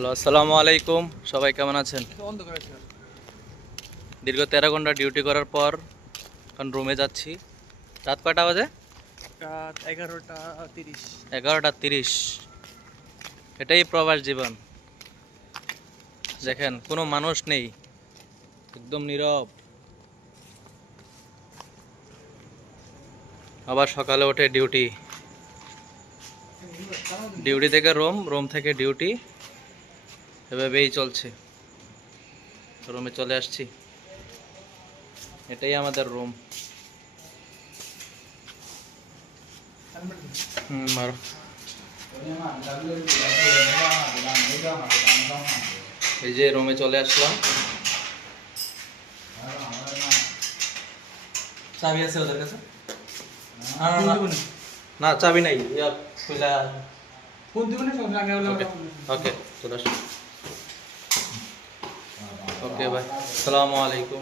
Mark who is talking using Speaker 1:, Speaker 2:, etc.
Speaker 1: Hello আসসালামু আলাইকুম। সবাই কেমন আছেন? দীর্ঘ তেরো ঘণ্টা ডিউটি করার পর এখন রুমে যাচ্ছি। রাত কয়টা বাজে?
Speaker 2: এগারোটা তিরিশ।
Speaker 1: এগারোটা তিরিশ। এটাই প্রবাস জীবন। দেখেন কোনো মানুষ নেই। একদম নীরব। আবার সকালে ওঠে ডিউটি। ডিউটি থেকে রুম রুম থেকে ডিউটি। এভাবেই চলছে। রুমে চলে আসছি। এটাই আমাদের রুম। হুম মারো। এই যে রুমে চলে আসলাম। চাবি আছে ওদের কাছে? না, না, না। না চাবি নাই। ইয়া খুলা
Speaker 2: ফোন দিব না
Speaker 1: ওকে ওকে চলে আসো ওকে ভাই আসসালামু আলাইকুম